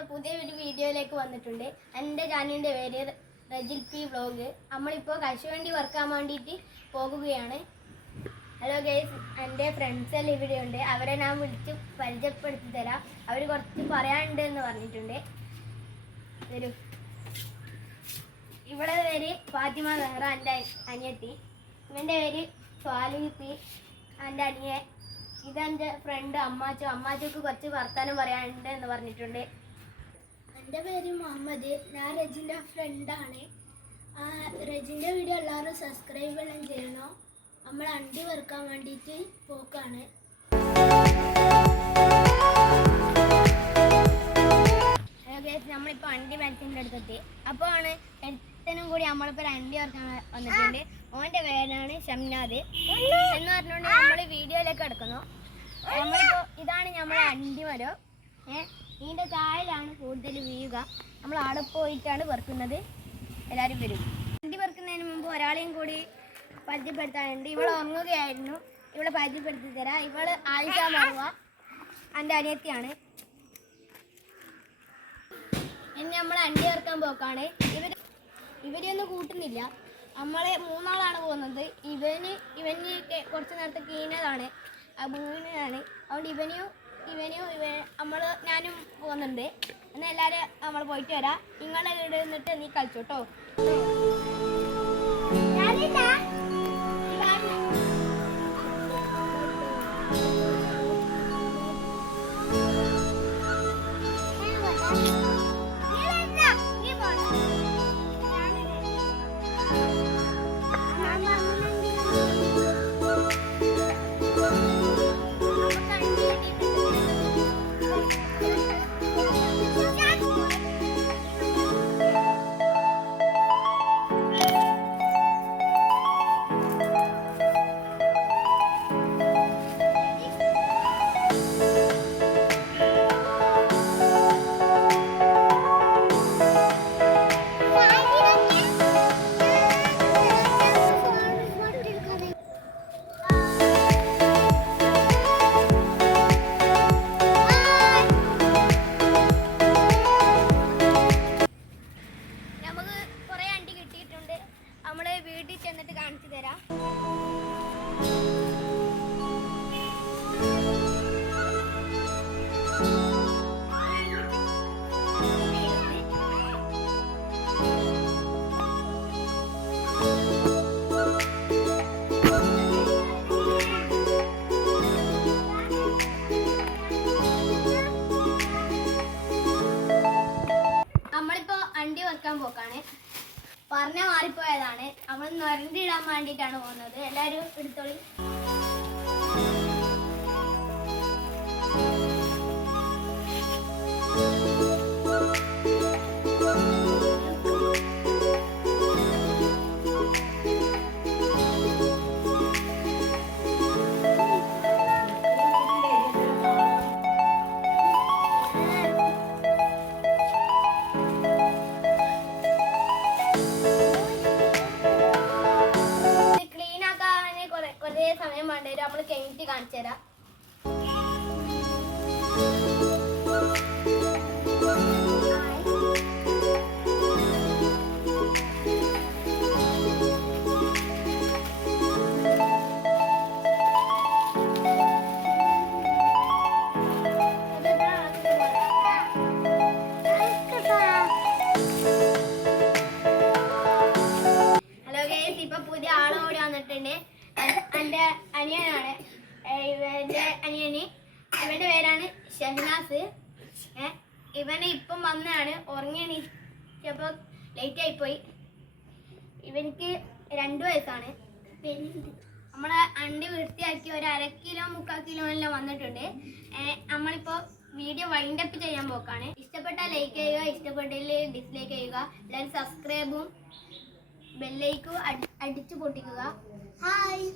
നമ്മൾ പുതിയൊരു വീഡിയോയിലേക്ക് വന്നിട്ടുണ്ട്. എൻ്റെ ചാനലിൻ്റെ പേര് റജിൽ പി വ്ലോഗ്. നമ്മളിപ്പോൾ കശുവണ്ടി വറുക്കാൻ വേണ്ടിയിട്ട് പോകുകയാണ്. ഹലോ ഗൈസ്, എൻ്റെ ഫ്രണ്ട്സ് എല്ലാം ഇവിടെയുണ്ട്. അവരെ ഞാൻ വിളിച്ച് പരിചയപ്പെടുത്തി തരാം. അവർ കുറച്ച് പറയാനുണ്ട് എന്ന് പറഞ്ഞിട്ടുണ്ട്. വരൂ. ഇവിടെ പേര് ഫാത്തിമ സെഹ്റ, എൻ്റെ അനിയത്തി. ഇവൻ്റെ പേര് സ്വാലിഹ് പി, എൻ്റെ അനിയൻ. ഇതെൻ്റെ ഫ്രണ്ട് അമ്മാച്ചക്ക് കുറച്ച് വർത്താനം പറയാനുണ്ട് എന്ന് പറഞ്ഞിട്ടുണ്ട്. എൻ്റെ പേര് മുഹമ്മദ്. ഞാൻ റജിൻ്റെ ഫ്രണ്ടാണ്. റജിൻ്റെ വീഡിയോ എല്ലാവരും സബ്സ്ക്രൈബ് എല്ലാം ചെയ്യണം. നമ്മൾ അണ്ടി വറുക്കാൻ വേണ്ടിയിട്ട് പോക്കാണ്. നമ്മളിപ്പോൾ അണ്ടി മരത്തിൻ്റെ അടുത്തെത്തി. അപ്പോൾ ആണ് എടുത്തനും കൂടി നമ്മളിപ്പോൾ ഒരു അണ്ടി വറുക്കാൻ വന്നിട്ടുണ്ട്. ഓൻ്റെ പേരാണ് ഷംനാദ് എന്ന് പറഞ്ഞുകൊണ്ട് നമ്മൾ വീഡിയോയിലേക്ക് എടുക്കുന്നു. നമ്മളിപ്പോൾ ഇതാണ് നമ്മളെ അണ്ടി മരം. ഇതിൻ്റെ താഴിലാണ് കൂടുതൽ വീഴുക. നമ്മൾ അവിടെ പോയിട്ടാണ് വറുക്കുന്നത്. എല്ലാവരും വരും. അണ്ടി വറുക്കുന്നതിന് മുമ്പ് ഒരാളെയും കൂടി പരിചയപ്പെടുത്താനുണ്ട്. ഇവളെ ഉറങ്ങുകയായിരുന്നു. ഇവളെ പരിചയപ്പെടുത്തി തരാം. ഇവള് ആയിഷ മറുവ, എൻ്റെ അനിയത്തിയാണ്. ഇനി നമ്മൾ അണ്ടി വറുക്കാൻ പോക്കാണ്. ഇവരെയൊന്നും കൂട്ടുന്നില്ല. നമ്മളെ മൂന്നാളാണ് പോകുന്നത്. ഇവന് കുറച്ച് നേരത്തെ കീനതാണ്, വീണതാണ്. അതുകൊണ്ട് ഞാനും പോകുന്നുണ്ട്. എന്നാൽ എല്ലാവരും നമ്മൾ പോയിട്ട് വരാം. നിങ്ങളുടെ വീട് നിന്നിട്ട് നീ കളിച്ചോട്ടോ. നമ്മള് വീട്ടിൽ ചെന്നിട്ട് കാണിച്ചു തരാം. നമ്മളിപ്പോ അണ്ടി വറുക്കാൻ പോക്കാണ്. പറഞ്ഞ മാറിപ്പോയതാണ്. നമ്മൾ നൊരണ്ടിടാൻ വേണ്ടിയിട്ടാണ് പോകുന്നത്. എല്ലാവരും എടുത്തോളി. കുറേ സമയം വേണ്ടവരും. നമ്മൾ കഴിഞ്ഞിട്ട് കാണിച്ചു തരാം. ഹലോ ഗൈസ്, ഇപ്പൊ പുതിയ ആള് കൂടി വന്നിട്ടുണ്ട്. എൻ്റെ അനിയനാണ്. ഇവന്റെ പേരാണ് ഷഹനാസ്. ഇവന് ഇപ്പം വന്നതാണ്. ഉറങ്ങി എണീറ്റപ്പോൾ ലേറ്റ് ആയിപ്പോയി. ഇവനിക്ക് 2 വയസ്സാണ്. നമ്മളെ അണ്ടി വൃത്തിയാക്കി ഒരു 1/2 കിലോ 3/4 കിലോ എല്ലാം വന്നിട്ടുണ്ട്. നമ്മളിപ്പോൾ വീഡിയോ വൈൻഡപ്പ് ചെയ്യാൻ പോക്കാണ്. ഇഷ്ടപ്പെട്ടാൽ ലൈക്ക് ചെയ്യുക, ഇഷ്ടപ്പെട്ടില്ലെങ്കിൽ ഡിസ്ലൈക്ക് ചെയ്യുക. എല്ലാവരും സബ്സ്ക്രൈബും ബെല്ലൈക്കും അടിച്ചു പൊട്ടിക്കുക. ഹായ്.